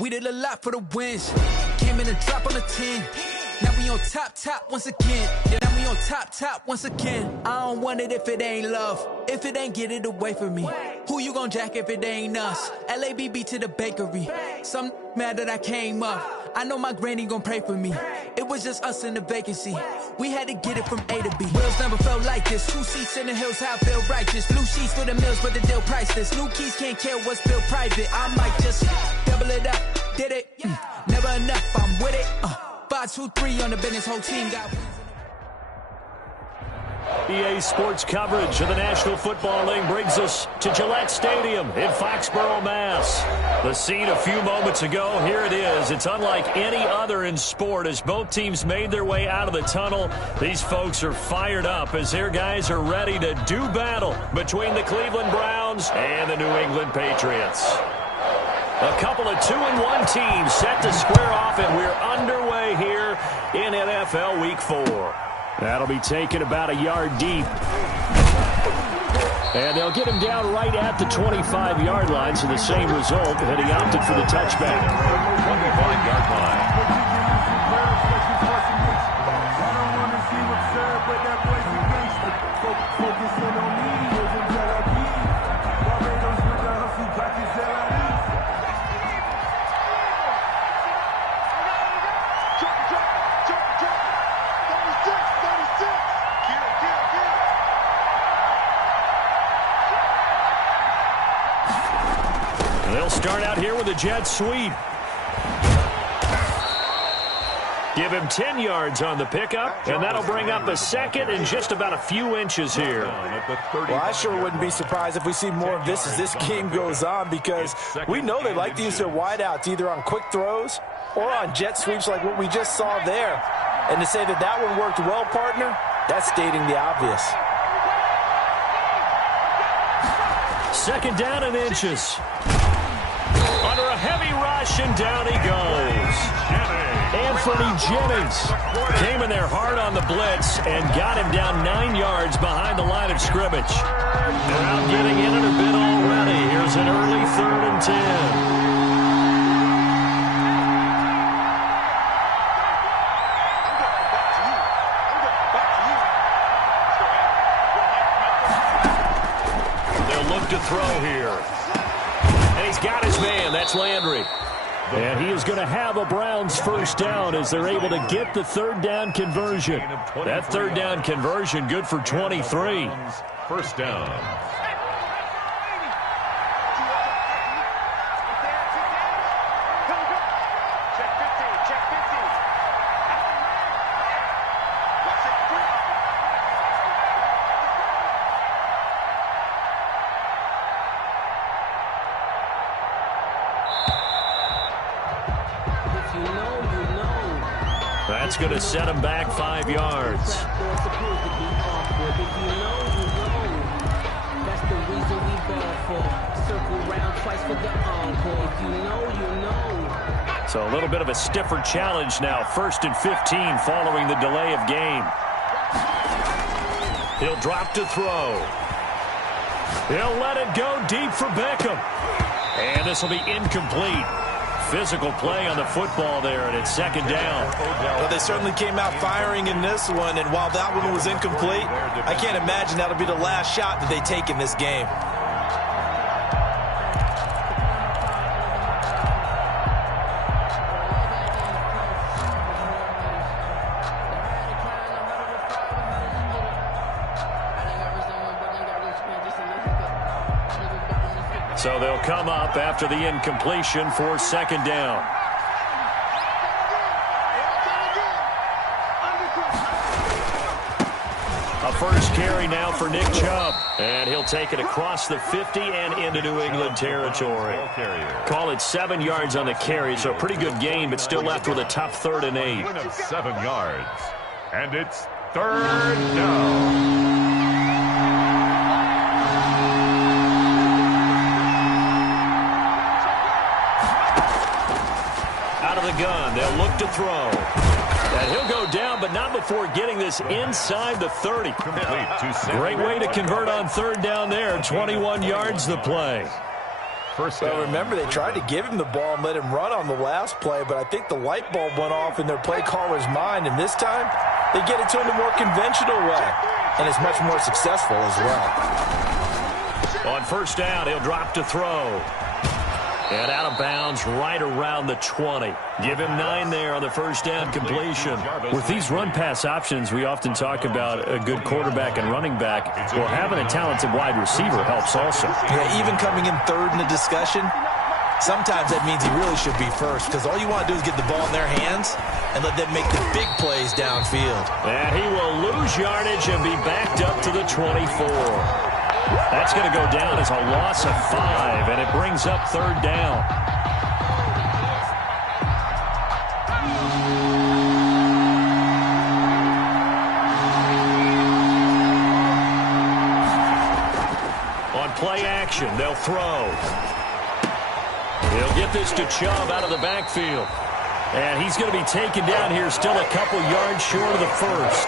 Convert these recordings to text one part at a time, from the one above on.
We did a lot for the wins. Came in and drop on the 10. Now we on top once again. Yeah, now we on top once again. I don't want it if it ain't love. If it ain't, get it away from me. Who you gon' jack if it ain't us? LABB to the bakery. Some mad that I came up. I know my granny gon' pray for me. It was just us in the vacancy. We had to get it from A to B. Wheels never felt like this. 2 seats in the hills, how I feel righteous. Blue sheets for the mills, but the deal priceless. New keys can't kill what's built private. I might just double it up. Did it? Never enough, I'm with it. 5, 2, 3 on the business, whole team got wins. EA Sports coverage of the National Football League brings us to Gillette Stadium in Foxborough, Mass. The scene a few moments ago, here it is. It's unlike any other in sport as both teams made their way out of the tunnel. These folks are fired up as their guys are ready to do battle between the Cleveland Browns and the New England Patriots. A couple of 2-1 teams set to square off, and we're underway here in NFL Week 4. That'll be taken about a yard deep. And they'll get him down right at the 25-yard line, so the same result, and he opted for the touchback. 25-yard line. They'll start out here with a jet sweep. Give him 10 yards on the pickup, and that'll bring up a second and just about a few inches here. Well, I sure wouldn't be surprised if we see more of this as this game goes on, because we know they like to use their wideouts either on quick throws or on jet sweeps like what we just saw there. And to say that that one worked well, partner, that's stating the obvious. Second down and inches. Under a heavy rush, and down he goes. Anthony Jennings came in there hard on the blitz and got him down 9 yards behind the line of scrimmage. They're out getting in it a bit already. Here's an early 3rd and 10. To throw here. And he's got his man. That's Landry. And he is going to have a Browns first down as they're able to get the 3rd down conversion. That 3rd down conversion good for 23. First down. That's going to set him back 5 yards. So a little bit of a stiffer challenge now. 1st and 15 following the delay of game. He'll drop to throw. He'll let it go deep for Beckham. And this will be incomplete. Physical play on the football there, and it's 2nd down. Well, they certainly came out firing in this one, and while that one was incomplete, I can't imagine that'll be the last shot that they take in this game. So they'll come up after the incompletion for 2nd down. A first carry now for Nick Chubb. And he'll take it across the 50 and into New England territory. Call it 7 yards on the carry, so a pretty good gain, but still left with a tough 3rd and 8. 7 yards. And it's 3rd down. Gun. They'll look to throw. And he'll go down, but not before getting this inside the 30. Great way to convert on 3rd down there. 21 yards the play. first down. Well, remember, they tried to give him the ball and let him run on the last play, but I think the light bulb went off in their play caller's mind, and this time they get it to him the more conventional way, and it's much more successful as well. On first down, he'll drop to throw. And out of bounds right around the 20. Give him 9 there on the first down completion. With these run-pass options, we often talk about a good quarterback and running back. Well, having a talented wide receiver helps also. Yeah, even coming in third in the discussion, sometimes that means he really should be first, because all you want to do is get the ball in their hands and let them make the big plays downfield. And he will lose yardage and be backed up to the 24. That's going to go down as a loss of 5, and it brings up third down. On play action, they'll throw. They'll get this to Chubb out of the backfield. And he's going to be taken down here, still a couple yards short of the first.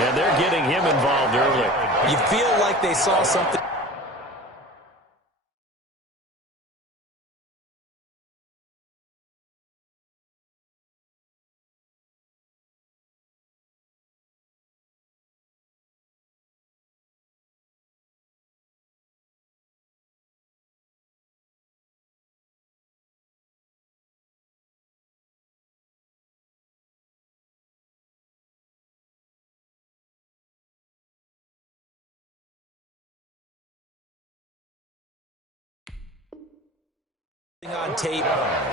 And they're getting him involved early. You feel like they saw something. On tape,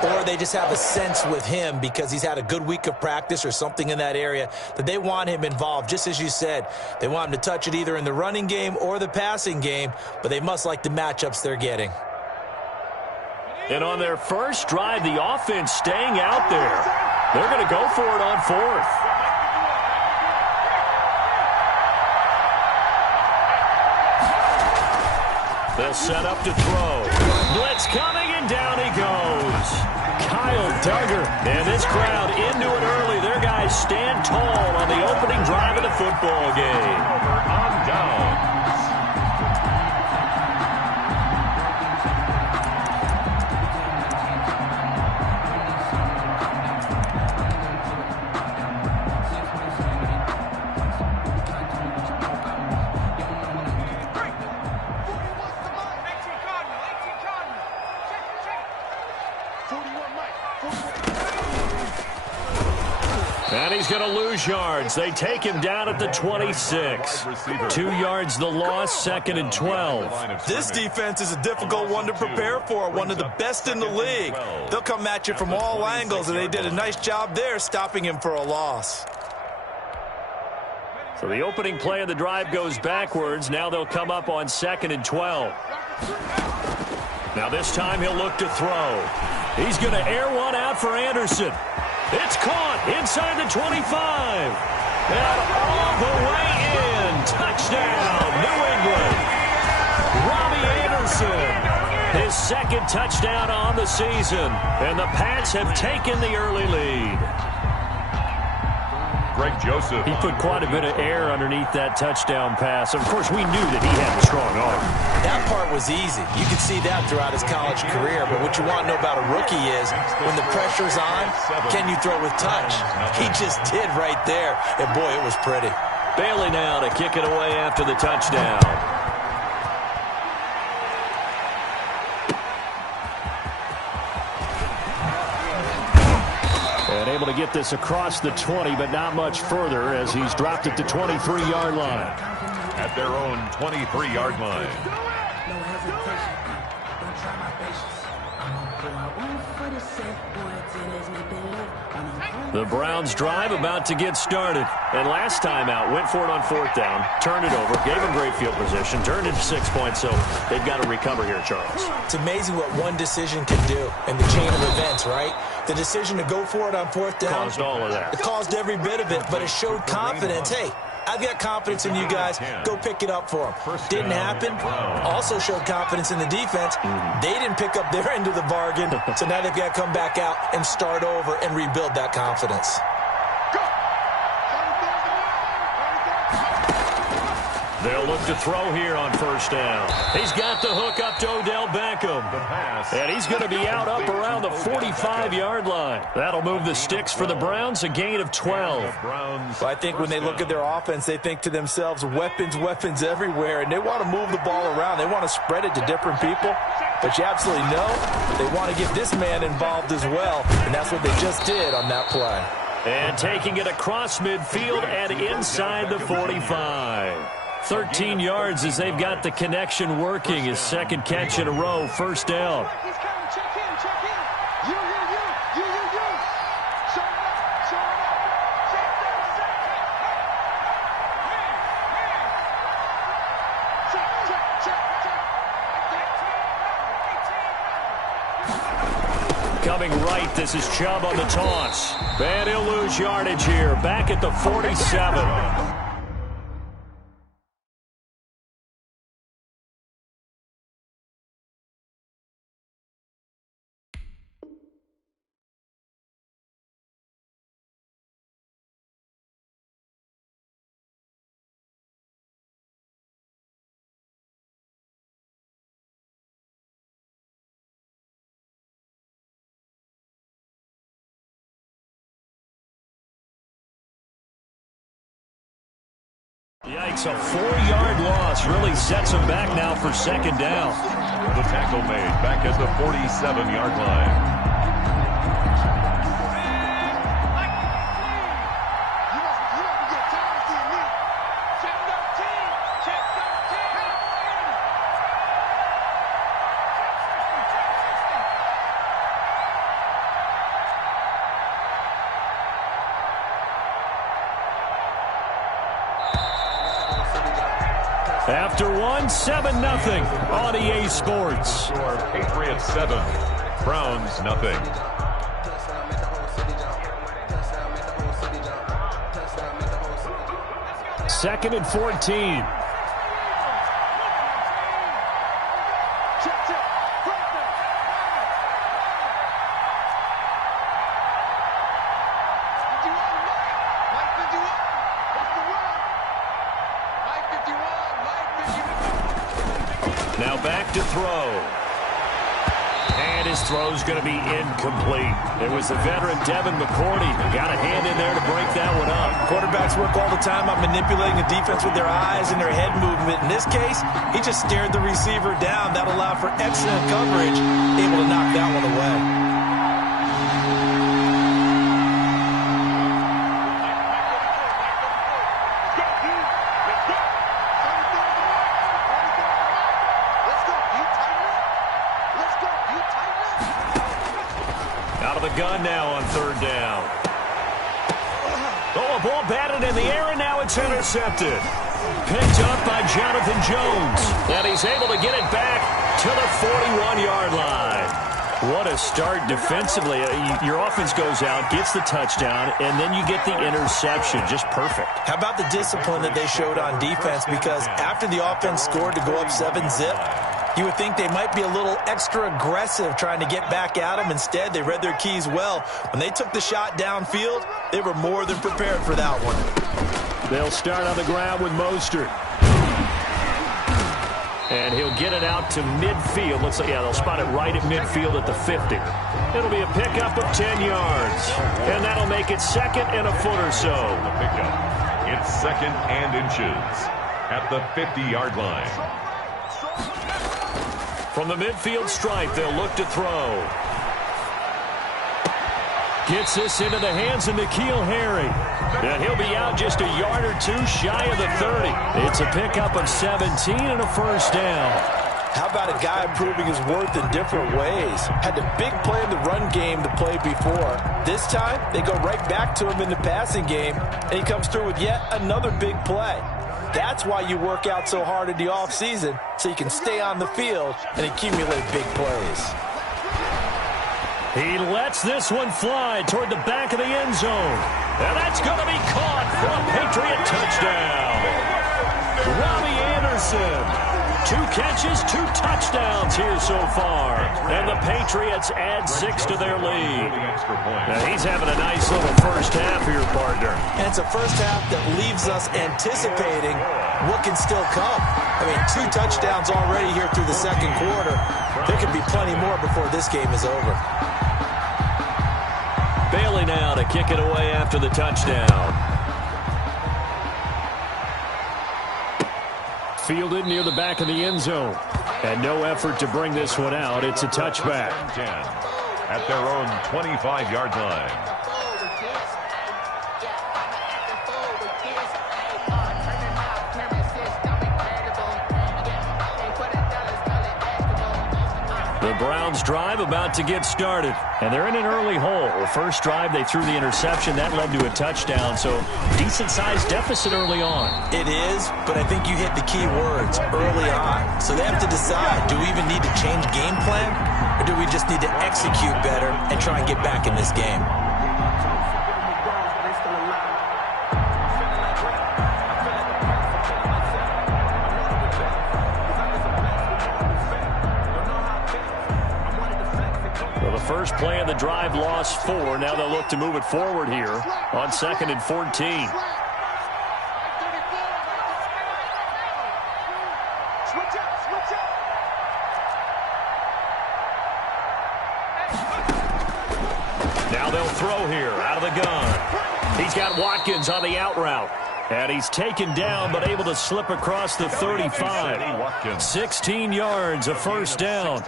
or they just have a sense with him because he's had a good week of practice or something in that area that they want him involved. Just as you said, they want him to touch it either in the running game or the passing game, but they must like the matchups they're getting. And on their first drive, the offense staying out there. They're going to go for it on fourth. They'll set up to throw. Blitz coming, and down he goes. Kyle Duggar. And this crowd into it early. Their guys stand tall on the opening drive of the football game. On down. And he's going to lose yards. They take him down at the 26. 2 yards the loss, 2nd and 12. This defense is a difficult one to prepare for, one of the best in the league. They'll come at you from all angles, and they did a nice job there stopping him for a loss. So the opening play of the drive goes backwards. Now they'll come up on 2nd and 12. Now this time he'll look to throw. He's going to air one out for Anderson. It's caught inside the 25. And all the way in. Touchdown, New England. Robbie Anderson. His 2nd touchdown on the season. And the Pats have taken the early lead. Greg Joseph. He put quite a bit of air underneath that touchdown pass. Of course, we knew that he had a strong arm. That part was easy. You could see that throughout his college career. But what you want to know about a rookie is when the pressure's on, can you throw with touch? He just did right there. And, boy, it was pretty. Bailey now to kick it away after the touchdown. And able to get this across the 20, but not much further as he's dropped at the 23-yard line. At their own 23-yard line. The Browns drive about to get started. And last time out, went for it on 4th down, turned it over, gave them great field position, turned it to 6 points, so they've got to recover here, Charles. It's amazing what one decision can do in the chain of events, right? The decision to go for it on 4th down. Caused all of that. It caused every bit of it, but it showed confidence. Hey, I've got confidence in you guys. Go pick it up for them. Didn't happen. Also showed confidence in the defense. They didn't pick up their end of the bargain, so now they've got to come back out and start over and rebuild that confidence. They'll look to throw here on 1st down. He's got the hook up to Odell Beckham. And he's going to be out up around the 45-yard line. That'll move the sticks for the Browns, a gain of 12. Well, I think when they look at their offense, they think to themselves, weapons, weapons everywhere, and they want to move the ball around. They want to spread it to different people. But you absolutely know they want to get this man involved as well, and that's what they just did on that play. And taking it across midfield and inside the 45. 13 yards as they've got the connection working. His second catch in a row, first down. Coming right, this is Chubb on the toss. And he'll lose yardage here, back at the 47. Yikes, a 4-yard loss really sets him back now for second down. The tackle made back at the 47-yard line. After one, 7-0 on EA Sports. Patriots 7, Browns nothing. Second and 14. Now back to throw. And his throw's going to be incomplete. It was the veteran Devin McCourty who got a hand in there to break that one up. Quarterbacks work all the time on manipulating the defense with their eyes and their head movement. In this case, he just stared the receiver down. That allowed for excellent coverage, able to knock that one away. Gun now on third down. Oh, a ball batted in the air, and now it's intercepted. Picked up by Jonathan Jones. And he's able to get it back to the 41-yard line. What a start defensively. Your offense goes out, gets the touchdown, and then you get the interception. Just perfect. How about the discipline that they showed on defense? Because after the offense scored to go up 7-zip, you would think they might be a little extra aggressive trying to get back at them. Instead, they read their keys well. When they took the shot downfield, they were more than prepared for that one. They'll start on the ground with Mostert. And he'll get it out to midfield. Looks like, yeah, they'll spot it right at midfield at the 50. It'll be a pickup of 10 yards. And that'll make it second and a foot or so. The pickup. It's second and inches at the 50-yard line. From the midfield stripe, they'll look to throw. Gets this into the hands of N'Keal Harry. And he'll be out just a yard or two shy of the 30. It's a pickup of 17 and a first down. How about a guy proving his worth in different ways? Had the big play in the run game to play before. This time, they go right back to him in the passing game, and he comes through with yet another big play. That's why you work out so hard in the offseason, so you can stay on the field and accumulate big plays. He lets this one fly toward the back of the end zone. And that's going to be caught for a Patriot touchdown. Robbie Anderson. 2 catches, 2 touchdowns here so far. And the Patriots add 6 to their lead. Now he's having a nice little first half here, partner. And it's a first half that leaves us anticipating what can still come. I mean, 2 touchdowns already here through the second quarter. There could be plenty more before this game is over. Bailey now to kick it away after the touchdown. Fielded near the back of the end zone. And no effort to bring this one out. It's a touchback. At their own 25-yard line. The Browns drive about to get started. And they're in an early hole. The first drive, they threw the interception. That led to a touchdown. So decent-sized deficit early on. It is, but I think you hit the key words early on. So they have to decide, do we even need to change game plan? Or do we just need to execute better and try and get back in this game? First play of the drive, lost 4. Now they'll look to move it forward here on 2nd and 14. Now they'll throw here out of the gun. He's got Watkins on the out route. And he's taken down, but able to slip across the 35. 16 yards, a first down.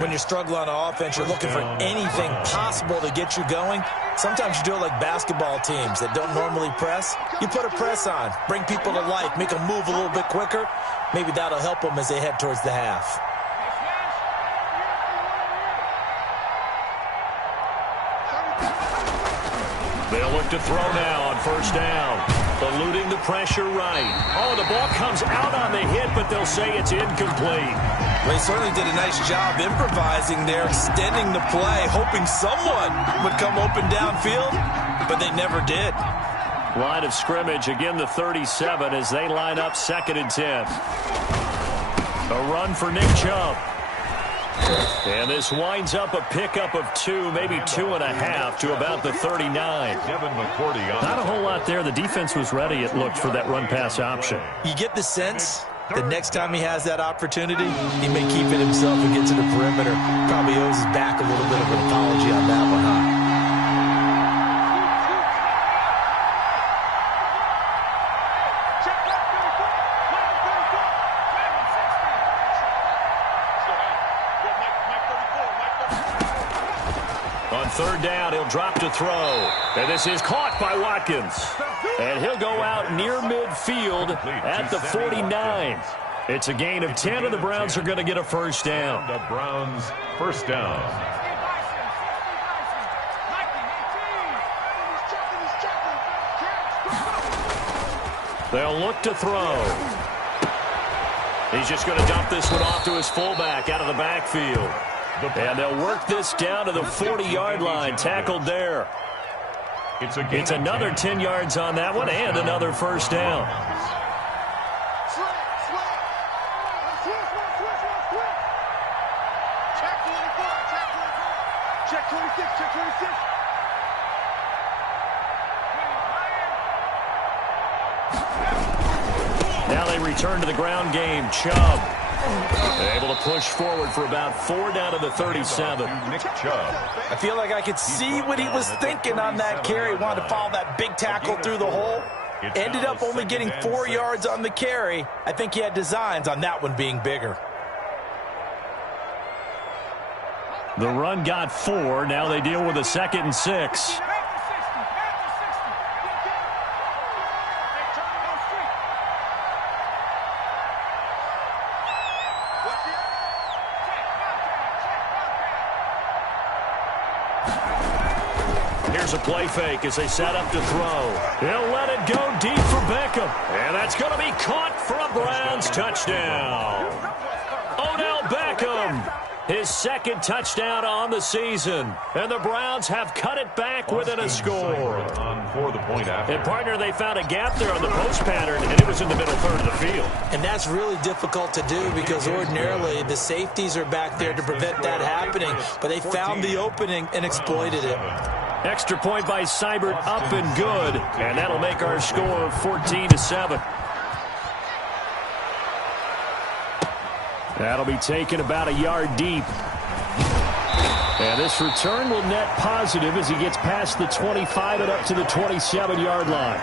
When you're struggling on offense, you're looking for anything possible to get you going. Sometimes you do it like basketball teams that don't normally press. You put a press on, bring people to life, make them move a little bit quicker. Maybe that'll help them as they head towards the half. They'll look to throw now on first down. Eluding the pressure right. Oh, the ball comes out on the hit, but they'll say it's incomplete. Well, he certainly did a nice job improvising there, extending the play, hoping someone would come open downfield, but they never did. Line of scrimmage, again the 37 as they line up 2nd and 10. A run for Nick Chubb. And this winds up a pickup of 2, maybe 2.5 to about the 39. Not a whole lot there. The defense was ready, it looked, for that run-pass option. You get the sense that next time he has that opportunity, he may keep it himself and get to the perimeter. Probably owes his back a little bit of an apology on that one, huh? Third down, he'll drop to throw. And this is caught by Watkins. And he'll go out near midfield at the 49. It's a gain of 10, and the Browns are going to get a first down. The Browns first down. They'll look to throw. He's just going to dump this one off to his fullback out of the backfield. And they'll work this down to the 40-yard line, tackled there. It's another 10 yards on that one and another first down. Now they return to the ground game. Chubb able to push forward for about 4 down to the 37. Nick Chubb. I feel like I could see what he was thinking on that carry. He wanted to follow that big tackle through the hole. Ended up only getting 4 yards on the carry. I think he had designs on that one being bigger. The run got 4. Now they deal with a 2nd and 6. Here's a play fake as they set up to throw. He'll let it go deep for Beckham. And that's going to be caught for a Browns touchdown. Odell Beckham, his 2nd touchdown on the season. And the Browns have cut it back within a score. And, partner, they found a gap there on the post pattern, and it was in the middle third of the field. And that's really difficult to do because ordinarily the safeties are back there to prevent that happening. But they found the opening and exploited it. Extra point by Seibert, up and good. And that'll make our score 14-7. That'll be taken about a yard deep. And this return will net positive as he gets past the 25 and up to the 27-yard line.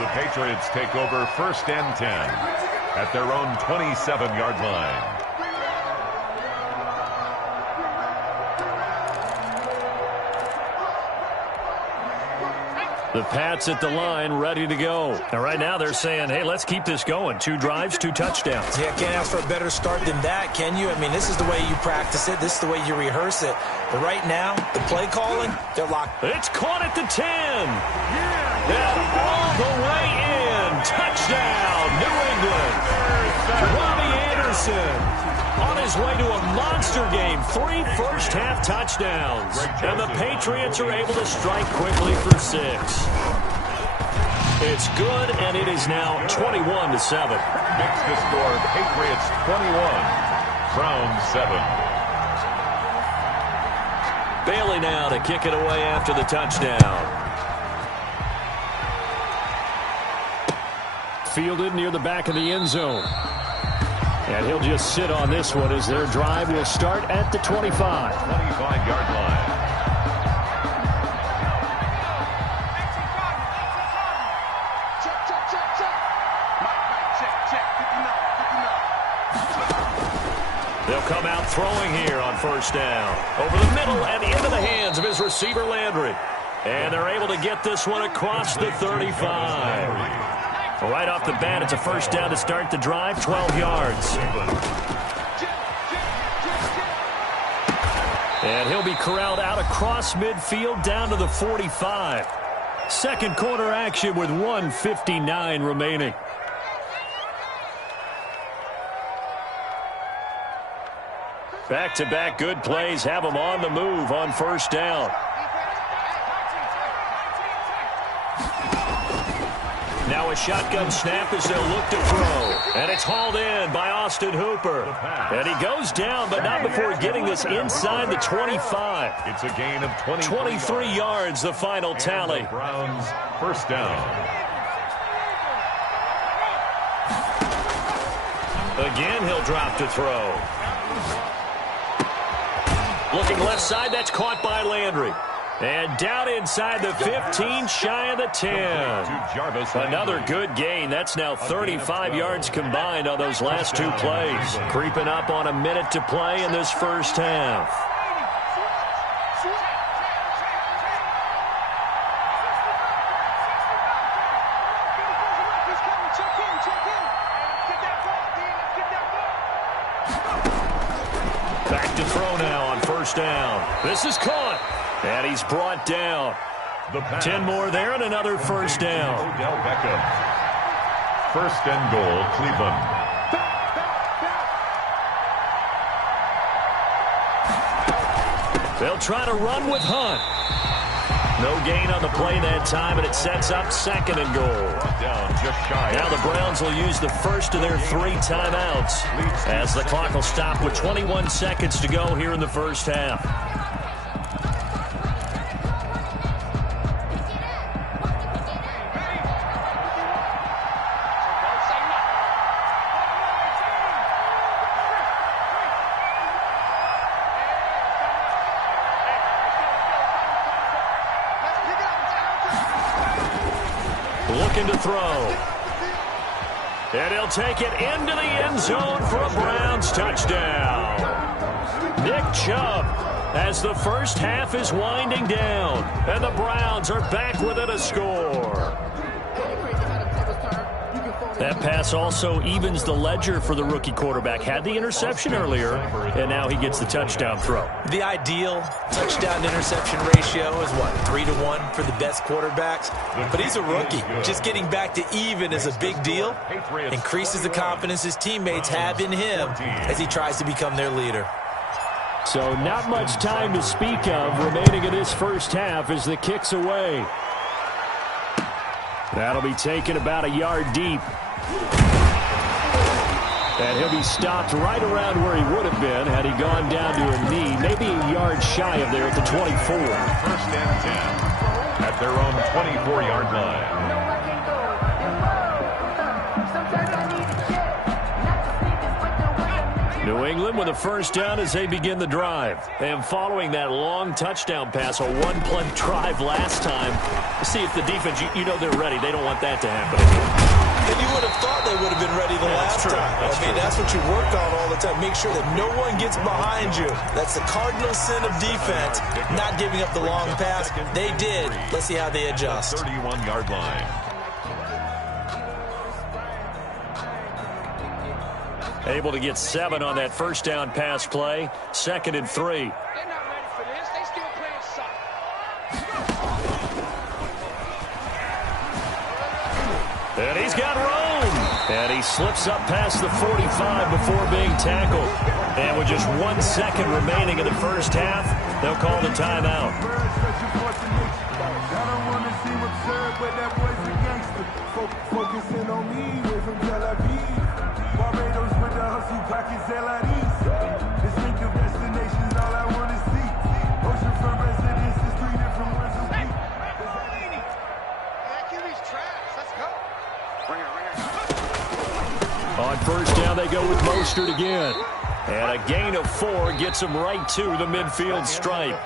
The Patriots take over 1st and 10 at their own 27-yard line. The Pats at the line, ready to go. And right now they're saying, hey, let's keep this going. 2 drives, 2 touchdowns. Yeah, can't ask for a better start than that, can you? I mean, this is the way you practice it. This is the way you rehearse it. But right now, the play calling, they're locked. It's caught at the 10. And all the way in. Touchdown, New England. Robbie Anderson on his way to a monster game. 3 first-half touchdowns. And the Patriots are able to strike quickly for 6. It's good, and it is now 21-7. Mix the score, Patriots 21, Browns 7. Bailey now to kick it away after the touchdown. Fielded near the back of the end zone. And he'll just sit on this one as their drive will start at the 25. 25-yard line. They'll come out throwing here on 1st down. Over the middle and into the hands of his receiver, Landry. And they're able to get this one across the 35. Right off the bat, it's a 1st down to start the drive, 12 yards. And he'll be corralled out across midfield down to the 45. Second quarter action with 1:59 remaining. Back-to-back good plays have them on the move on 1st down. Now a shotgun snap as they'll look to throw. And it's hauled in by Austin Hooper. And he goes down, but not before getting this inside the 25. It's a gain of 23 yards, the final tally. Browns 1st down. Again, he'll drop to throw. Looking left side, that's caught by Landry. And down inside the 15, shy of the 10. Another good gain. That's now 35 yards combined on those last 2 plays. Creeping up on a minute to play in this 1st half. Back to throw now on 1st down. This is caught. And he's brought down. 10 more there and another 1st down. Odell Beckham. 1st and goal, Cleveland. They'll try to run with Hunt. No gain on the play that time, and it sets up 2nd and goal. Down just shy. Now the Browns will use the first of their 3 timeouts as the clock will stop with 21 seconds to go here in the 1st half. Looking to throw. And he'll take it into the end zone for a Browns touchdown. Nick Chubb as the 1st half is winding down. And the Browns are back within a score. That pass also evens the ledger for the rookie quarterback. Had the interception earlier, and now he gets the touchdown throw. The ideal touchdown-interception ratio is, what, 3-to-1 for the best quarterbacks? But he's a rookie. Just getting back to even is a big deal. Increases the confidence his teammates have in him as he tries to become their leader. So not much time to speak of remaining in this 1st half as the kick's away. That'll be taken about a yard deep. And he'll be stopped right around where he would have been had he gone down to a knee, maybe a yard shy of there at the 24. 1st and 10 at their own 24-yard line. New England with a first down as they begin the drive. And following that long touchdown pass, a one-play drive last time, see if the defense, you know they're ready. They don't want that to happen again. And you would have thought they would have been ready the last time. That's what you work on all the time. Make sure that no one gets behind you. That's the cardinal sin of defense, not giving up the long pass. They did. Let's see how they adjust. 31-yard line. Able to get 7 on that first down pass play. 2nd and 3. They're not ready for this. They still playing soccer. And he's got room. And he slips up past the 45 before being tackled. And with just 1 second remaining in the first half, they'll call the timeout. On first down, they go with Mostert again. And a gain of 4 gets him right to the midfield stripe.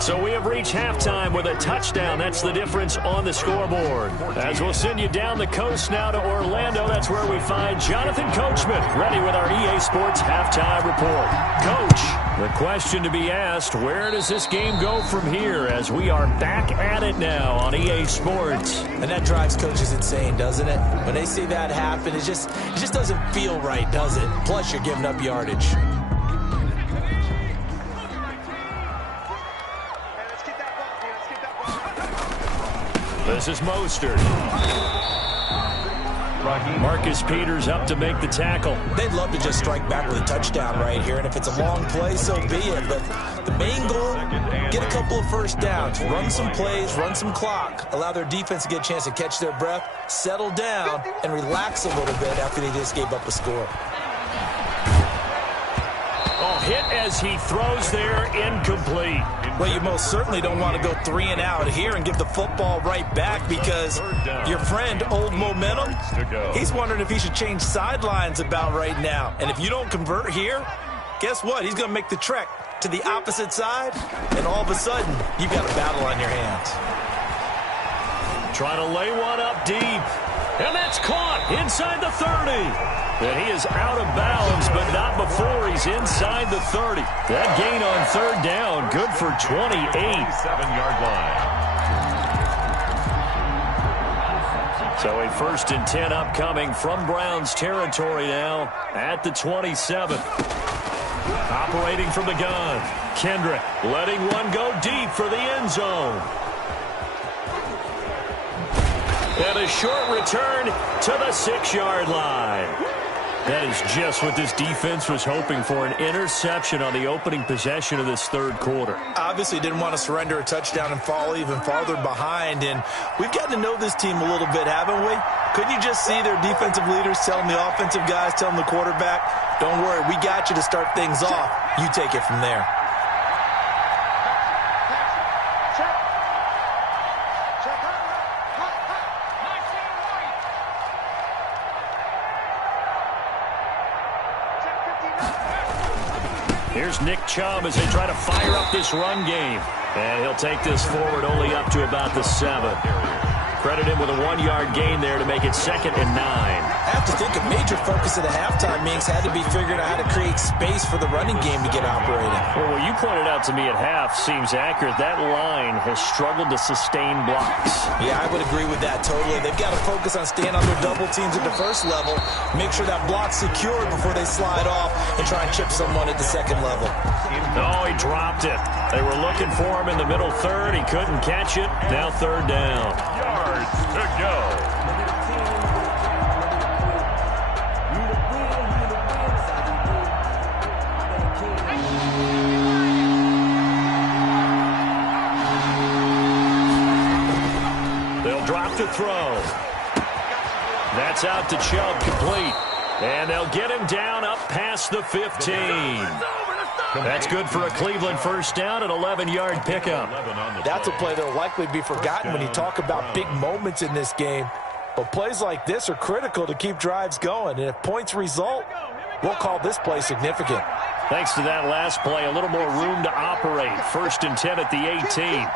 So we have reached halftime with a touchdown. That's the difference on the scoreboard. As we'll send you down the coast now to Orlando, that's where we find Jonathan Coachman, ready with our EA Sports halftime report. Coach, the question to be asked, where does this game go from here as we are back at it now on EA Sports? And that drives coaches insane, doesn't it? When they see that happen, it just doesn't feel right, does it? Plus, you're giving up yardage. This is Mostert. Marcus Peters up to make the tackle. They'd love to just strike back with a touchdown right here, and if it's a long play, so be it. But the main goal, get a couple of first downs, run some plays, run some clock, allow their defense to get a chance to catch their breath, settle down, and relax a little bit after they just gave up a score. Oh, hit as he throws there, incomplete. Well, you most certainly don't want to go 3 and out here and give the football right back because your friend, Old Momentum, he's wondering if he should change sidelines about right now. And if you don't convert here, guess what? He's going to make the trek to the opposite side, and all of a sudden, you've got a battle on your hands. Trying to lay one up deep. And that's caught inside the 30. And he is out of bounds, but not before he's inside the 30. That gain on 3rd down, good for 28. 7-yard line. So a 1st and 10 upcoming from Browns territory now at the 27. Operating from the gun. Kendrick letting one go deep for the end zone. And a short return to the 6-yard line. That is just what this defense was hoping for, an interception on the opening possession of this 3rd quarter. Obviously didn't want to surrender a touchdown and fall even farther behind, and we've gotten to know this team a little bit, haven't we? Couldn't you just see their defensive leaders telling the offensive guys, telling the quarterback, don't worry, we got you to start things off. You take it from there. Here's Nick Chubb as they try to fire up this run game. And he'll take this forward only up to about the 7. Credit him with a 1-yard gain there to make it 2nd and 9. I have to think a major focus at the halftime, Minks, had to be figuring out how to create space for the running game to get operating. Well, what you pointed out to me at half seems accurate. That line has struggled to sustain blocks. Yeah, I would agree with that totally. They've got to focus on staying on their double teams at the 1st level, make sure that block's secured before they slide off and try and chip someone at the 2nd level. Oh, he dropped it. They were looking for him in the middle 3rd. He couldn't catch it. Now 3rd down. Yards to go. They'll drop to throw. That's out to Chubb, complete. And they'll get him down up past the 15. That's good for a Cleveland first down, an 11-yard pickup. That's a play that will likely be forgotten when you talk about big moments in this game. But plays like this are critical to keep drives going. And if points result, We'll call this play significant. Thanks to that last play, a little more room to operate. 1st and 10 at the 18.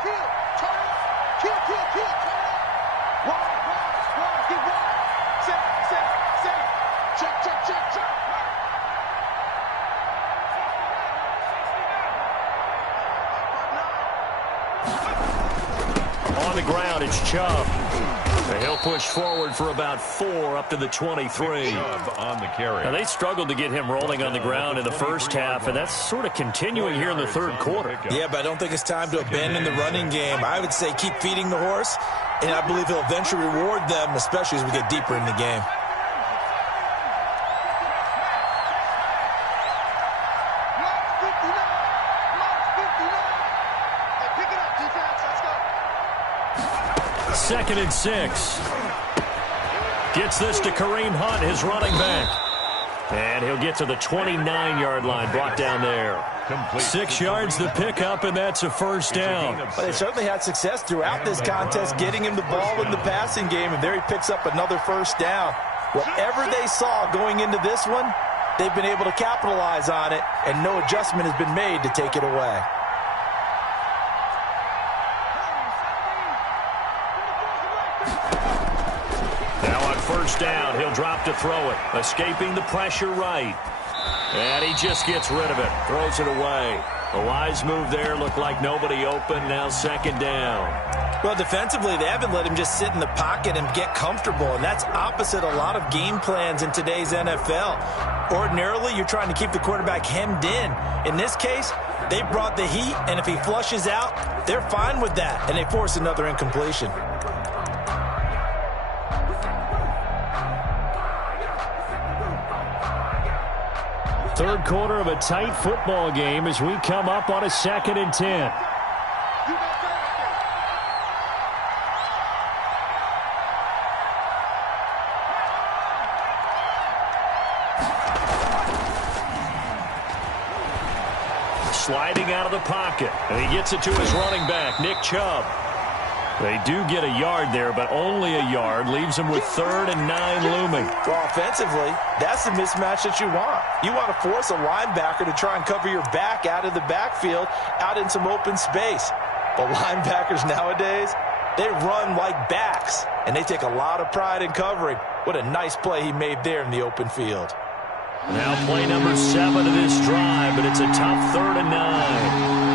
On the ground, it's Chubb. And he'll push forward for about 4 up to the 23. On the carry. Now, they struggled to get him rolling on the ground in the first half, and that's sort of continuing here in the third quarter. Yeah, but I don't think it's time to abandon the running game. I would say keep feeding the horse, and I believe he'll eventually reward them, especially as we get deeper in the game. Second and 6. Gets this to Kareem Hunt, his running back. And he'll get to the 29-yard line, brought down there. 6 yards the pickup, and that's a first down. But they certainly had success throughout this contest, getting him the ball in the passing game, and there he picks up another first down. Whatever they saw going into this one, they've been able to capitalize on it, and no adjustment has been made to take it away. First down, he'll drop to throw it. Escaping the pressure right. And he just gets rid of it. Throws it away. A wise move there. Looked like nobody open. Now second down. Well, defensively, they haven't let him just sit in the pocket and get comfortable, and that's opposite a lot of game plans in today's NFL. Ordinarily, you're trying to keep the quarterback hemmed in. In this case, they brought the heat, and if he flushes out, they're fine with that, and they force another incompletion. Third quarter of a tight football game as we come up on a 2nd and 10. Sliding out of the pocket, and he gets it to his running back, Nick Chubb. They do get a yard there, but only a yard. Leaves him with 3rd and 9 looming. Well, offensively, that's the mismatch that you want. You want to force a linebacker to try and cover your back out of the backfield, out in some open space. But linebackers nowadays, they run like backs, and they take a lot of pride in covering. What a nice play he made there in the open field. Now play number 7 of this drive, but it's a tough 3rd and 9.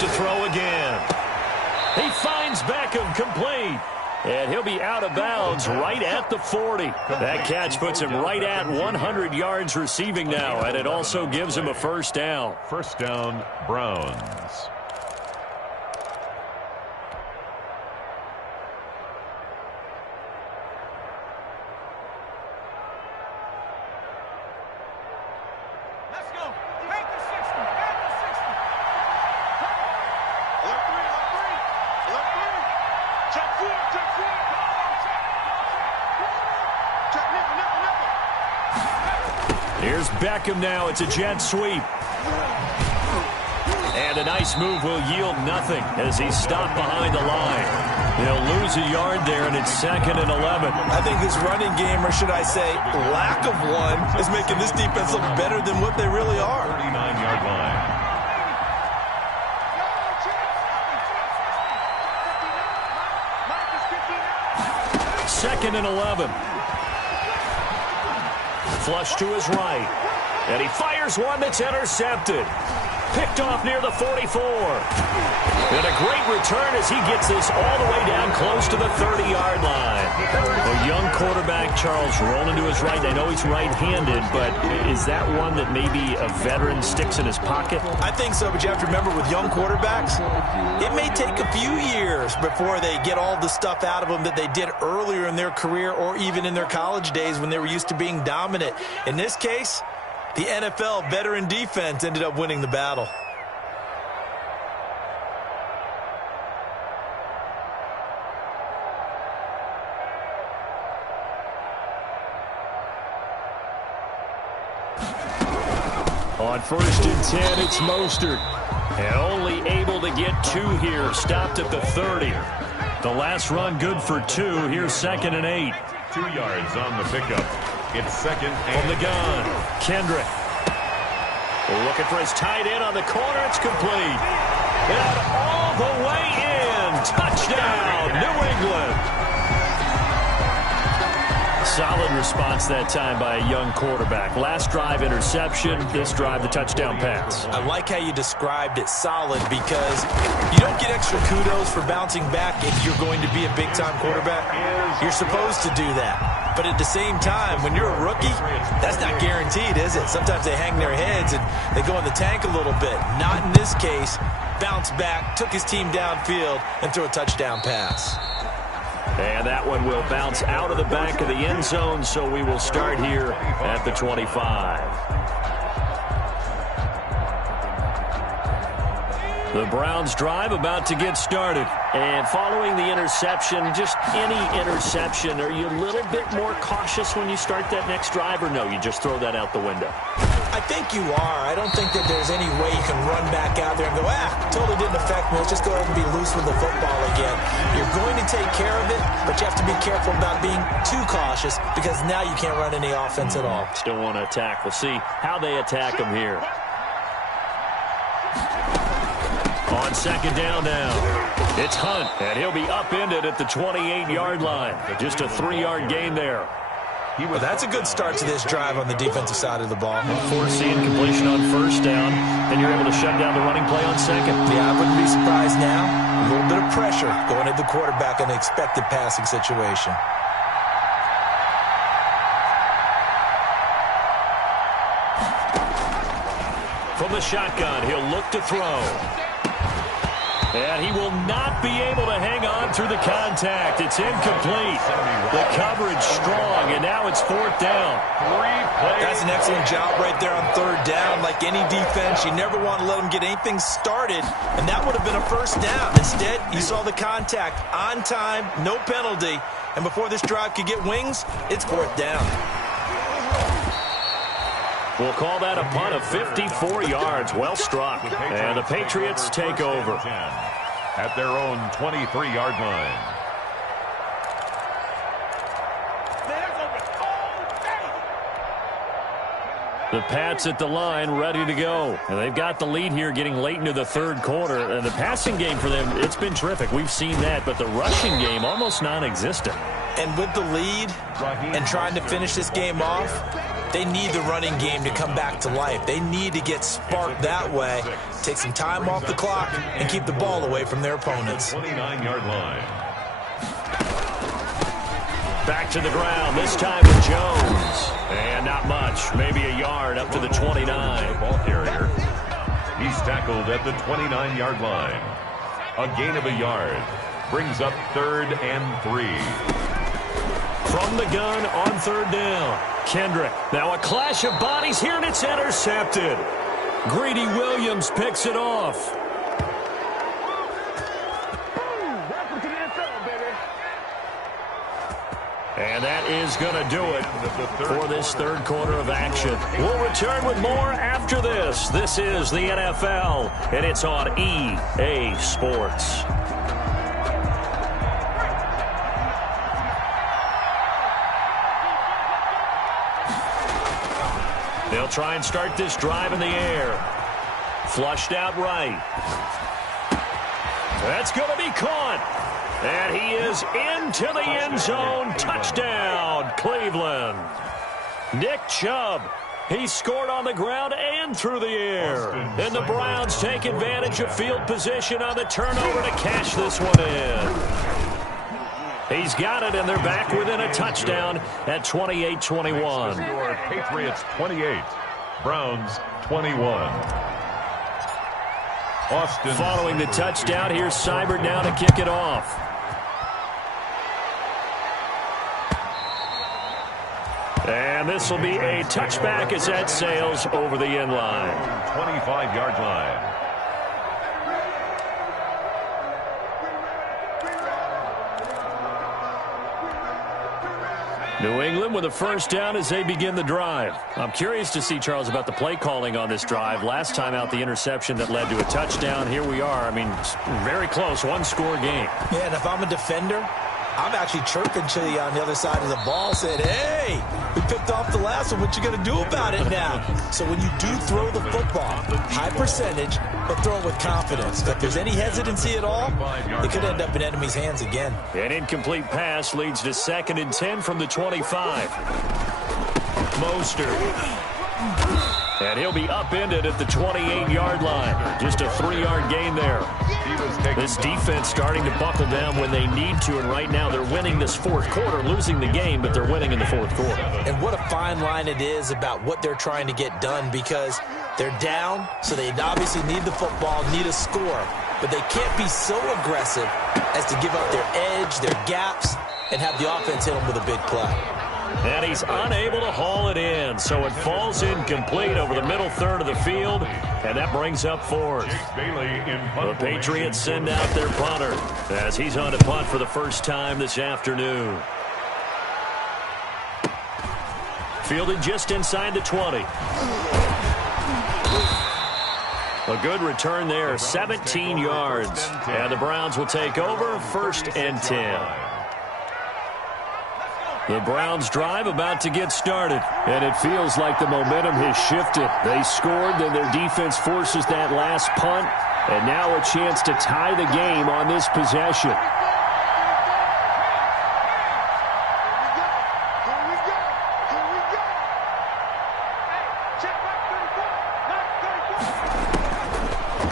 To throw again. He finds Beckham complete. And he'll be out of bounds right at the 40. That catch puts him right at 100 yards receiving now, and it also gives him a first down. First down, Browns. Here's Beckham now. It's a jet sweep. And a nice move will yield nothing as he's stopped behind the line. They'll lose a yard there, and it's 2nd and 11. I think this running game, or should I say lack of one, is making this defense look better than what they really are. 39-yard line. Second and 11. Flush to his right. And he fires one that's intercepted. Picked off near the 44. And a great return as he gets this all the way down close to the 30-yard line. A young quarterback, Charles, rolling to his right. I know he's right-handed, but is that one that maybe a veteran sticks in his pocket? I think so, but you have to remember with young quarterbacks, it may take a few years before they get all the stuff out of them that they did earlier in their career or even in their college days when they were used to being dominant. In this case, the NFL veteran defense ended up winning the battle. On 1st and 10, it's Mostert. And only able to get 2 here. Stopped at the 30. The last run good for 2. Here's 2nd and 8. 2 yards on the pickup. It's 2nd and from the gun. Kendrick. Looking for his tight end on the corner. It's complete. And all the way in. Touchdown, New England. Solid response that time by a young quarterback. Last drive, interception. This drive, the touchdown pass. I like how you described it, solid, because you don't get extra kudos for bouncing back if you're going to be a big-time quarterback. You're supposed to do that. But at the same time, when you're a rookie, that's not guaranteed, is it? Sometimes they hang their heads and they go in the tank a little bit. Not in this case. Bounced back, took his team downfield, and threw a touchdown pass. And that one will bounce out of the back of the end zone, so we will start here at the 25. The Browns drive about to get started. And following the interception, just any interception, are you a little bit more cautious when you start that next drive, or no, you just throw that out the window? I think you are. I don't think that there's any way you can run back out there and go, totally didn't affect me. Let's just go ahead and be loose with the football again. You're going to take care of it, but you have to be careful about being too cautious because now you can't run any offense at all. Still want to attack. We'll see how they attack them here. On 2nd down now, it's Hunt, and he'll be upended at the 28-yard line. Just a 3-yard gain there. Well, that's a good start to this drive on the defensive side of the ball. Forcing completion on 1st down, and you're able to shut down the running play on 2nd. Yeah, I wouldn't be surprised now. A little bit of pressure going at the quarterback in an expected passing situation. From the shotgun, he'll look to throw. And he will not be able to hang on through the contact. It's incomplete. The coverage strong, and now it's 4th down. That's an excellent job right there on 3rd down. Like any defense, you never want to let them get anything started, and that would have been a 1st down. Instead, you saw the contact on time, no penalty, and before this drive could get wings, it's 4th down. We'll call that a punt of 54 yards. Well struck. And the Patriots take over at their own 23-yard line. The Pats at the line, ready to go. And they've got the lead here getting late into the 3rd quarter. And the passing game for them, it's been terrific. We've seen that. But the rushing game, almost non-existent. And with the lead and trying to finish this game off, they need the running game to come back to life. They need to get sparked that way, take some time off the clock, and keep the ball away from their opponents. 29-yard line. Back to the ground, this time with Jones. And not much, maybe a yard up to the 29. Ball carrier. He's tackled at the 29-yard line. A gain of a yard. Brings up 3rd and 3. From the gun on 3rd down. Kendrick. Now a clash of bodies here, and it's intercepted. Greedy Williams picks it off. And that is going to do it for this 3rd quarter of action. We'll return with more after this. This is the NFL, and it's on EA Sports. They'll try and start this drive in the air. Flushed out right. That's going to be caught. And he is into the end zone. Touchdown, Cleveland. Nick Chubb. He scored on the ground and through the air. And the Browns take advantage of field position on the turnover to cash this one in. He's got it, and they're back within a touchdown at 28-21. Patriots 28, Browns 21. Austin. Following the touchdown, here's Seibert now to kick it off. And this will be a touchback as that sails over the end line. 25-yard line. New England with a first down as they begin the drive. I'm curious to see, Charles, about the play calling on this drive. Last time out, the interception that led to a touchdown. Here we are. I mean, very close, one-score game. Yeah, and if I'm a defender, I'm actually chirping to you on the other side of the ball, saying, hey, we picked off the last one. What you going to do about it now? So when you do throw the football, high percentage, but throw it with confidence. If there's any hesitancy at all, it could end up in enemy's hands again. An incomplete pass leads to 2nd and 10 from the 25. Mostert. And he'll be upended at the 28-yard line. Just a 3-yard gain there. This defense starting to buckle down when they need to, and right now they're winning this fourth quarter, losing the game, but they're winning in the fourth quarter. And what a fine line it is about what they're trying to get done, because they're down, so they obviously need the football, need a score, but they can't be so aggressive as to give up their edge, their gaps, and have the offense hit them with a big play. And he's unable to haul it in, so it falls incomplete over the middle third of the field, and that brings up 4th. The Patriots send out their punter as he's on to punt for the first time this afternoon. Fielded just inside the 20. A good return there, 17 yards. And the Browns will take over, 1st and 10. The Browns drive about to get started. And it feels like the momentum has shifted. They scored, then their defense forces that last punt. And now a chance to tie the game on this possession.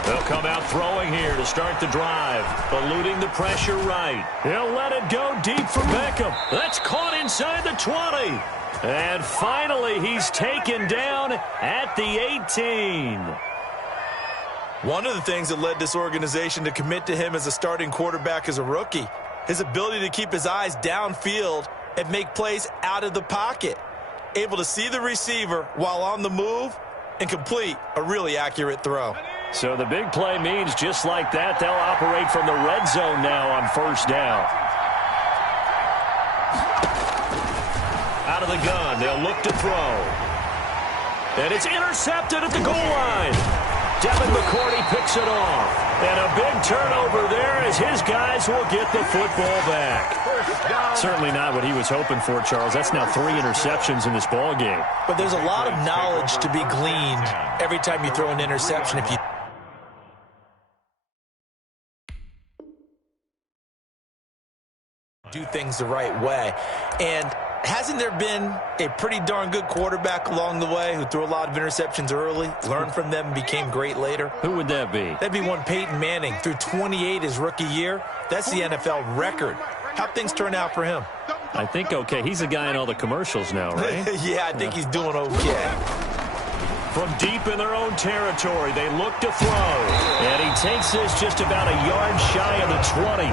They'll come out throwing here to start the drive. Eluding the pressure right. He'll let it go deep for Beckham. That's caught inside the 20. And finally, he's taken down at the 18. One of the things that led this organization to commit to him as a starting quarterback as a rookie, his ability to keep his eyes downfield and make plays out of the pocket. Able to see the receiver while on the move and complete a really accurate throw. So the big play means just like that, they'll operate from the red zone now on first down. Out of the gun, they'll look to throw. And it's intercepted at the goal line. Devin McCourty picks it off. And a big turnover there as his guys will get the football back. Certainly not what he was hoping for, Charles. That's now 3 interceptions in this ball game. But there's a lot of knowledge to be gleaned every time you throw an interception. If you do things the right way. And hasn't there been a pretty darn good quarterback along the way who threw a lot of interceptions early, learned from them, and became great later? Who would that be? That'd be one Peyton Manning. Threw 28 his rookie year. That's the NFL record. How'd things turn out for him? I think okay. He's a guy in all the commercials now, right? Yeah, I think he's doing okay. From deep in their own territory, they look to throw. And he takes this just about a yard shy of the 20.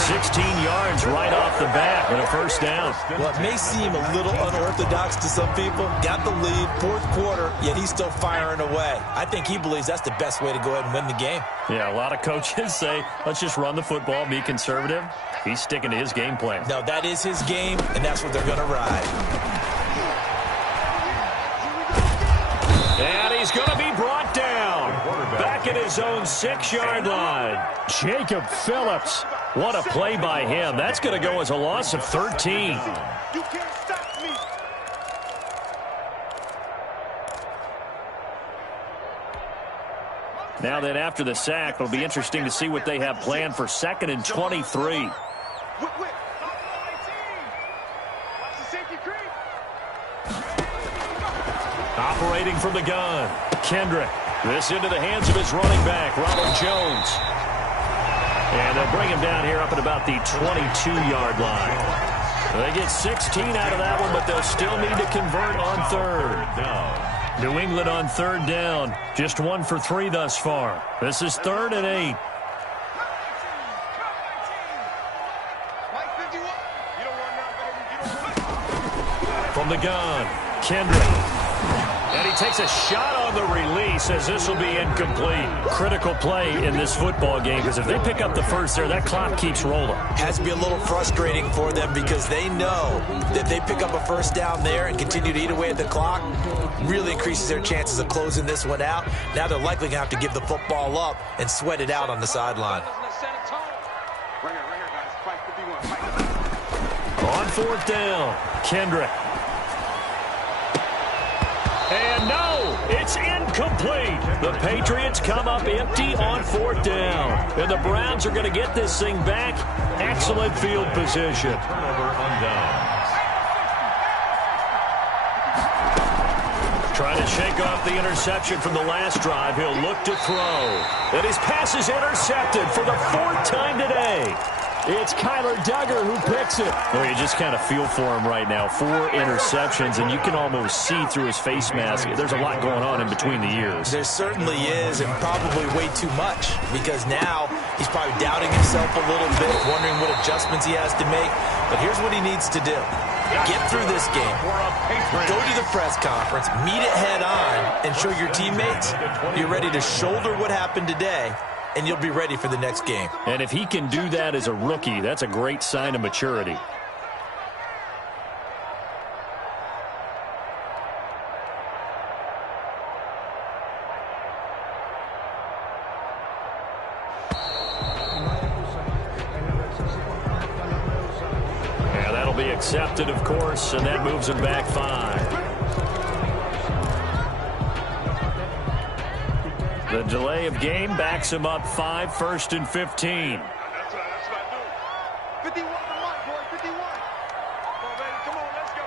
16 yards right off the bat and a first down. Well, it may seem a little unorthodox to some people. Got the lead, fourth quarter, yet he's still firing away. I think he believes that's the best way to go ahead and win the game. Yeah, a lot of coaches say, let's just run the football, be conservative. He's sticking to his game plan. No, that is his game, and that's what they're going to ride. And he's going to be brought down. Back at his own 6-yard line. Jacob Phillips. What a play by him. That's going to go as a loss of 13. You can't stop me. Now then, after the sack, it'll be interesting to see what they have planned for 2nd and 23. Operating from the gun, Kendrick. This into the hands of his running back, Ronald Jones. And they'll bring him down here up at about the 22-yard line. They get 16 out of that one, but they'll still need to convert on 3rd. New England on 3rd down. Just 1 for 3 thus far. This is 3rd and 8. From the gun, Kendrick. And he takes a shot on the release as this will be incomplete. Critical play in this football game because if they pick up the first there, that clock keeps rolling. Has to be a little frustrating for them because they know that they pick up a first down there and continue to eat away at the clock, really increases their chances of closing this one out. Now they're likely going to have to give the football up and sweat it out on the sideline. On fourth down, Kendrick. And no, it's incomplete. The Patriots come up empty on fourth down. And the Browns are going to get this thing back. Excellent field position. Turnover on downs. Trying to shake off the interception from the last drive. He'll look to throw. And his pass is intercepted for the fourth time today. It's Kyler Duggar who picks it. Well, you just kind of feel for him right now. 4 interceptions, and you can almost see through his face mask. There's a lot going on in between the ears. There certainly is, and probably way too much, because now he's probably doubting himself a little bit, wondering what adjustments he has to make. But here's what he needs to do. Get through this game. Go to the press conference, meet it head on, and show your teammates you're ready to shoulder what happened today, and you'll be ready for the next game. And if he can do that as a rookie, that's a great sign of maturity. Yeah, that'll be accepted, of course, and that moves him back 5. The delay of game backs him up 5, 1st and 15. That's what I do. 51 to Mike, boy, 51. Come on, baby, come on, let's go.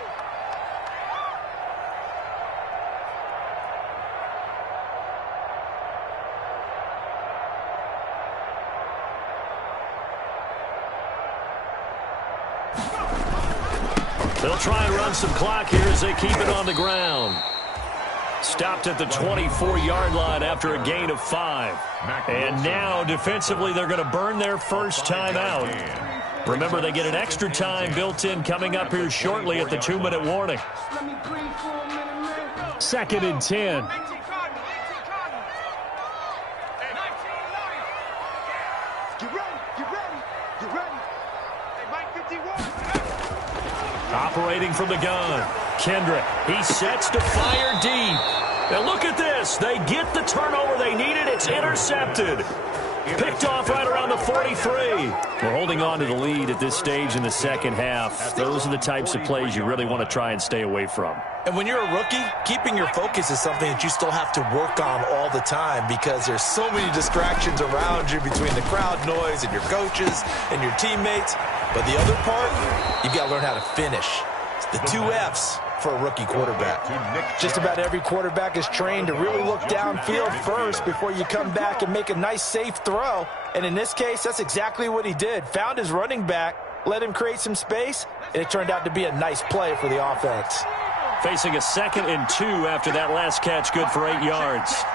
They'll try and run some clock here as they keep it on the ground. Stopped at the 24-yard line after a gain of 5. And now, defensively, they're going to burn their first time out. Remember, they get an extra time built in coming up here shortly at the 2-minute warning. 2nd and 10. Operating from the gun, Kendrick. He sets to fire deep. And look at this. They get the turnover they needed. It's intercepted. Picked off right around the 43. We're holding on to the lead at this stage in the second half. Those are the types of plays you really want to try and stay away from. And when you're a rookie, keeping your focus is something that you still have to work on all the time because there's so many distractions around you between the crowd noise and your coaches and your teammates. But the other part, you've got to learn how to finish. It's the 2 F's for a rookie quarterback. Just about every quarterback is trained to really look downfield first before you come back and make a nice, safe throw. And in this case, that's exactly what he did. Found his running back, let him create some space, and it turned out to be a nice play for the offense. Facing a 2nd and 2 after that last catch, good for 8 yards.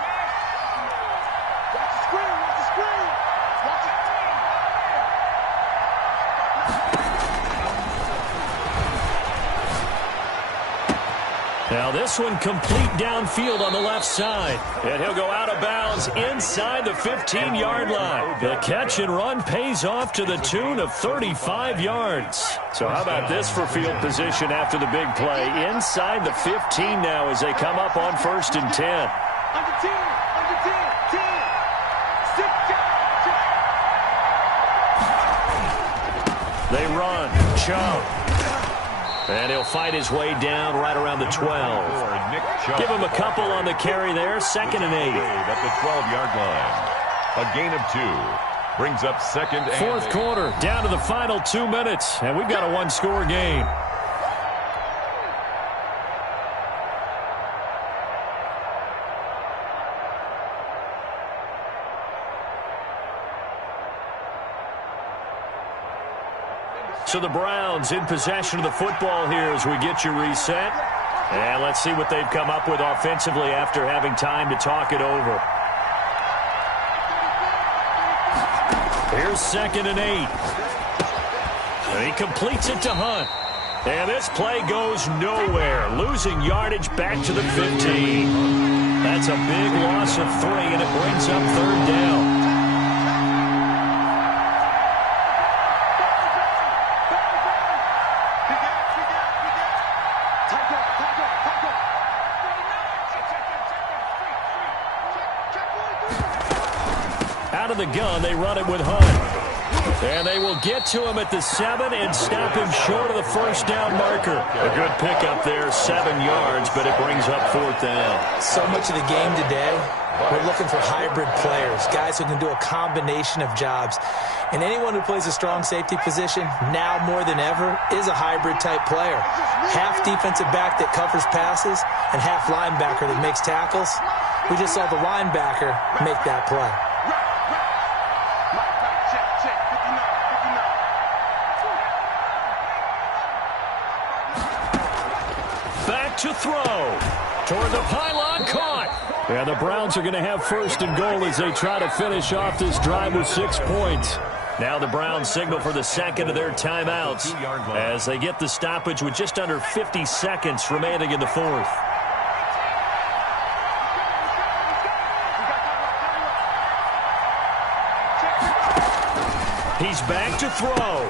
Now this one complete downfield on the left side. And he'll go out of bounds inside the 15-yard line. The catch and run pays off to the tune of 35 yards. So how about this for field position after the big play? Inside the 15 now as they come up on 1st and 10. Under 10, 10, 10, 6, They run. Chubb. And he'll fight his way down right around the 12. Give him a couple on the carry there. 2nd and 8. At the 12-yard line. A gain of 2. Brings up 2nd and 4th 8. quarter, down to the final 2 minutes. And we've got a 1-score game. So the Browns in possession of the football here as we get you reset. And let's see what they've come up with offensively after having time to talk it over. Here's 2nd and 8. And he completes it to Hunt. And this play goes nowhere. Losing yardage back to the 15. That's a big loss of 3, and it brings up 3rd down. Out of the gun, they run it with Hunt. And they will get to him at the 7 and stop him short of the 1st down marker. A good pickup there, 7 yards, but it brings up 4th down. So much of the game today, we're looking for hybrid players, guys who can do a combination of jobs. And anyone who plays a strong safety position, now more than ever, is a hybrid type player. Half defensive back that covers passes and half linebacker that makes tackles. We just saw the linebacker make that play. To throw toward the pylon, caught. And the Browns are going to have 1st and goal as they try to finish off this drive with 6 points. Now the Browns signal for the 2nd of their timeouts as they get the stoppage with just under 50 seconds remaining in the 4th. He's back to throw.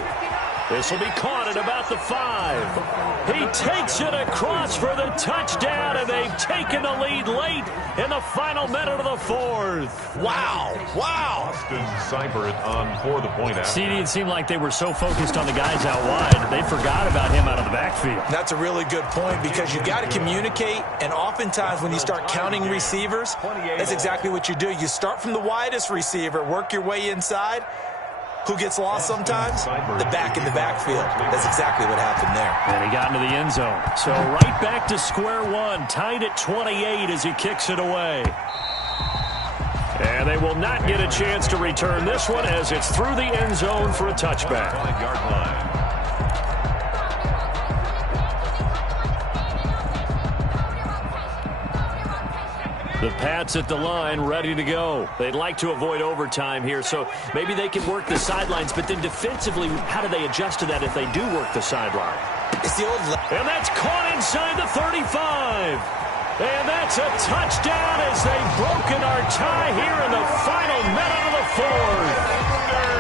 This will be caught at about the 5. He takes it across for the touchdown, and they've taken the lead late in the final minute of the 4th. Wow. Wow. Austin Seibert on for the point out. CD, it seemed like they were so focused on the guys out wide, they forgot about him out of the backfield. That's a really good point because you got to communicate, and oftentimes when you start counting receivers, that's exactly what you do. You start from the widest receiver, work your way inside. Who gets lost sometimes? The back in the backfield. That's exactly what happened there. And he got into the end zone. So right back to square one, tied at 28 as he kicks it away. And they will not get a chance to return this one as it's through the end zone for a touchback. The Pats at the line, ready to go. They'd like to avoid overtime here, so maybe they can work the sidelines, but then defensively, how do they adjust to that if they do work the sideline? It's the old... And that's caught inside the 35. And that's a touchdown as they've broken our tie here in the final minute of the 4th.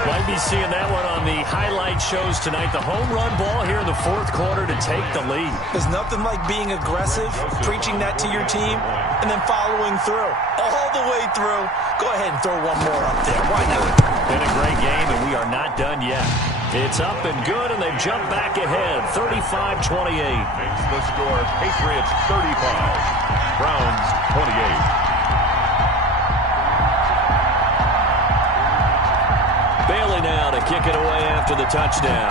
Might be seeing that one on the highlight shows tonight. The home run ball here in the 4th quarter to take the lead. There's nothing like being aggressive, preaching that to your team, and then following through. All the way through. Go ahead and throw one more up there. Why not? Been a great game, and we are not done yet. It's up and good, and they've jumped back ahead, 35-28. Makes the score Patriots 35, Browns 28. Bailey now to kick it away after the touchdown.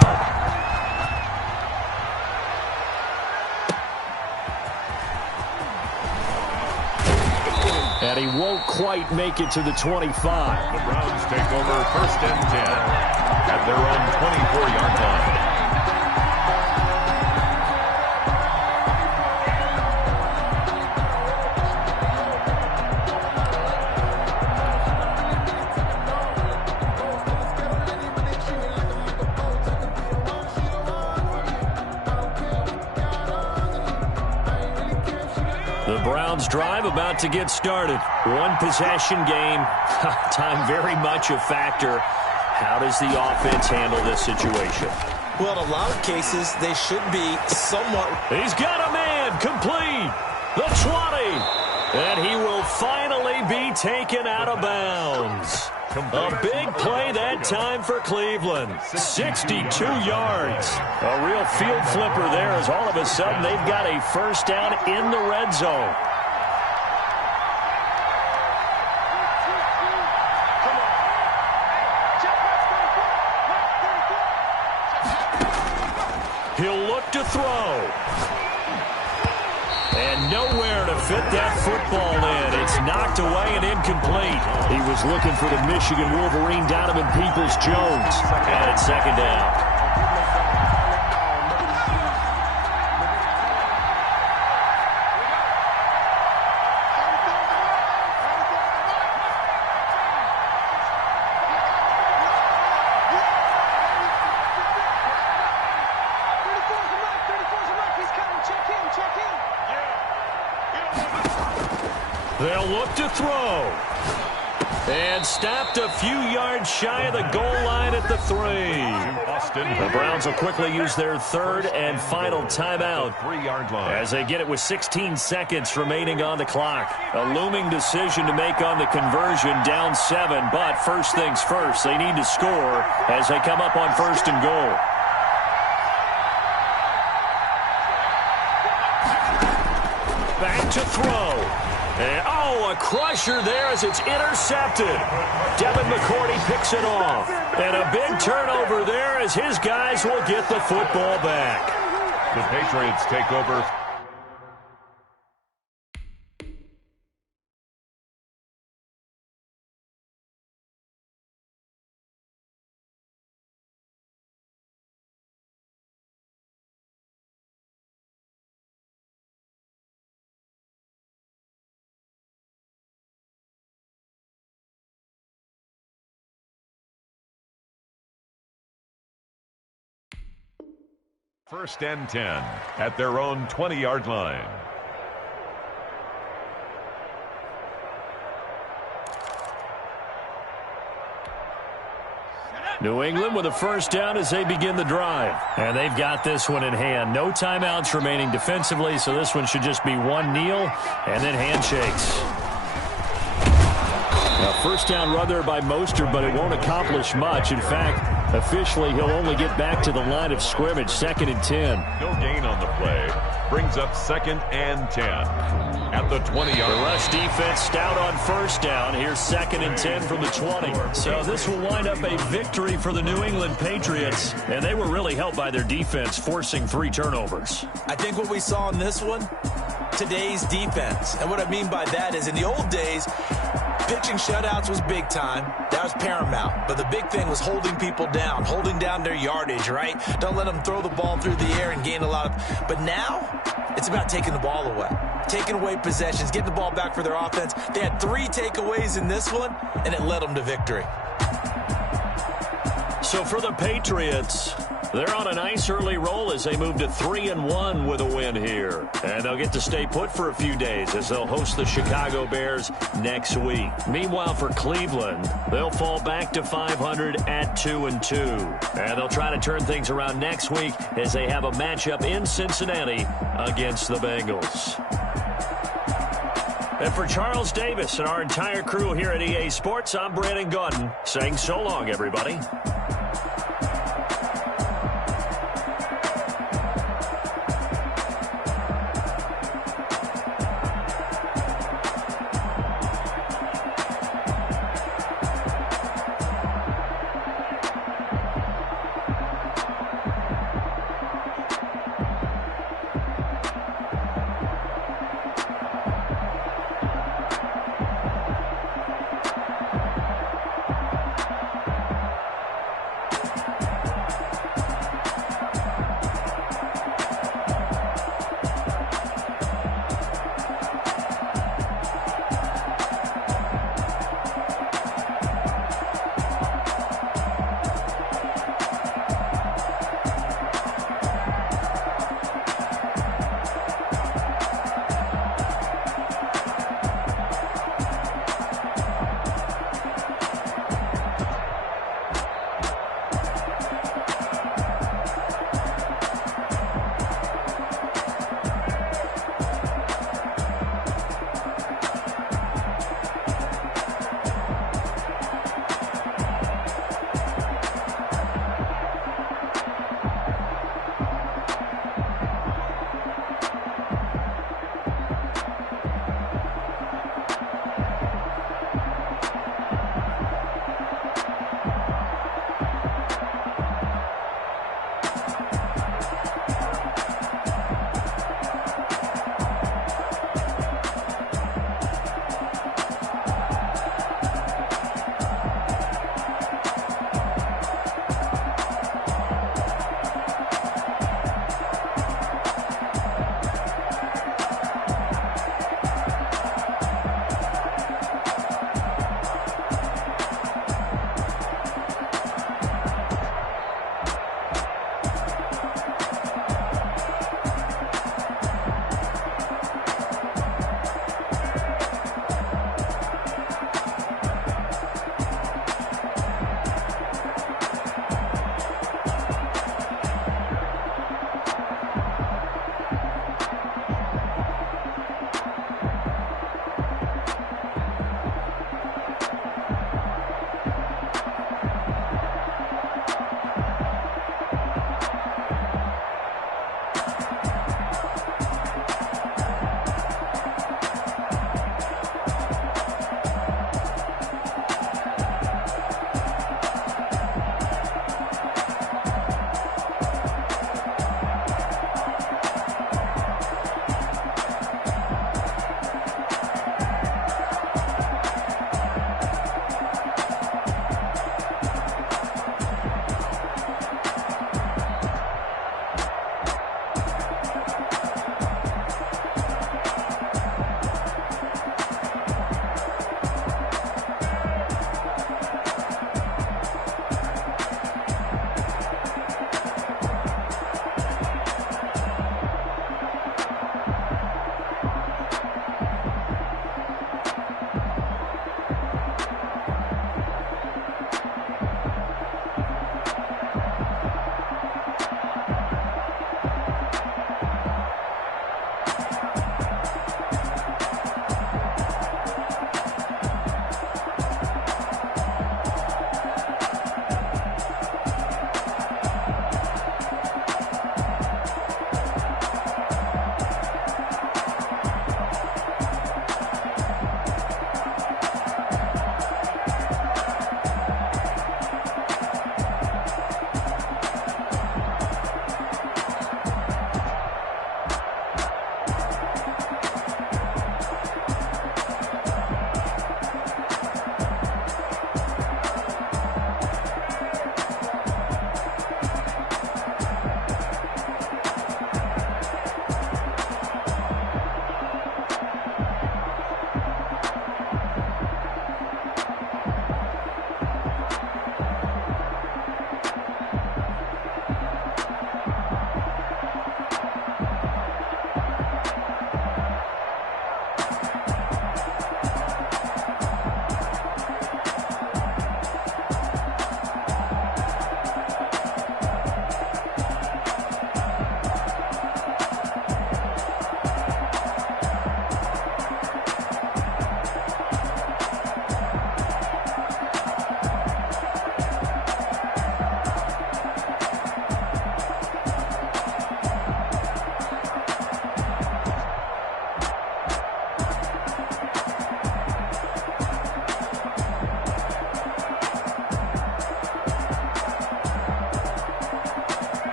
And he won't quite make it to the 25. The Browns take over 1st and 10 at their own 24-yard line. The Browns drive about to get started. One possession game. Time very much a factor. How does the offense handle this situation? Well, in a lot of cases, they should be somewhat... He's got a man complete. The 20. And he will finally be taken out of bounds. A big play that time for Cleveland. 62 yards. A real field flipper there as all of a sudden they've got a 1st down in the red zone. He'll look to throw. And nowhere to fit that football in. It's knocked away and incomplete. He was looking for the Michigan Wolverine, Donovan Peoples-Jones. And it's 2nd down. They'll look to throw. And stopped a few yards shy of the goal line at the 3. The Browns will quickly use their third and final timeout 3-yard line. as they get it with 16 seconds remaining on the clock. A looming decision to make on the conversion, down 7. But first things first, they need to score as they come up on 1st and goal. Back to throw. And, a crusher there as it's intercepted. Devin McCourty picks it off. And a big turnover there as his guys will get the football back. The Patriots take over. First and 10 at their own 20-yard line. New England with a first down as they begin the drive. And they've got this one in hand. No timeouts remaining defensively, so this one should just be one kneel and then handshakes. A first down run there by Mostert, but it won't accomplish much. In fact, officially, he'll only get back to the line of scrimmage, 2nd and 10. No gain on the play. Brings up 2nd and 10 at the 20-yard line. The rush defense stout on first down. Here's 2nd and 10 from the 20. So this will wind up a victory for the New England Patriots, and they were really helped by their defense, forcing 3 turnovers. I think what we saw in this one, today's defense. And what I mean by that is in the old days, pitching shutouts was big time. That was paramount. But the big thing was holding people down, holding down their yardage, right? Don't let them throw the ball through the air and gain a lot of... But now, it's about taking the ball away. Taking away possessions, getting the ball back for their offense. They had 3 takeaways in this one, and it led them to victory. So for the Patriots, they're on a nice early roll as they move to 3-1 with a win here. And they'll get to stay put for a few days as they'll host the Chicago Bears next week. Meanwhile, for Cleveland, they'll fall back to 500 at 2-2. And they'll try to turn things around next week as they have a matchup in Cincinnati against the Bengals. And for Charles Davis and our entire crew here at EA Sports, I'm Brandon Gaudin saying so long, everybody.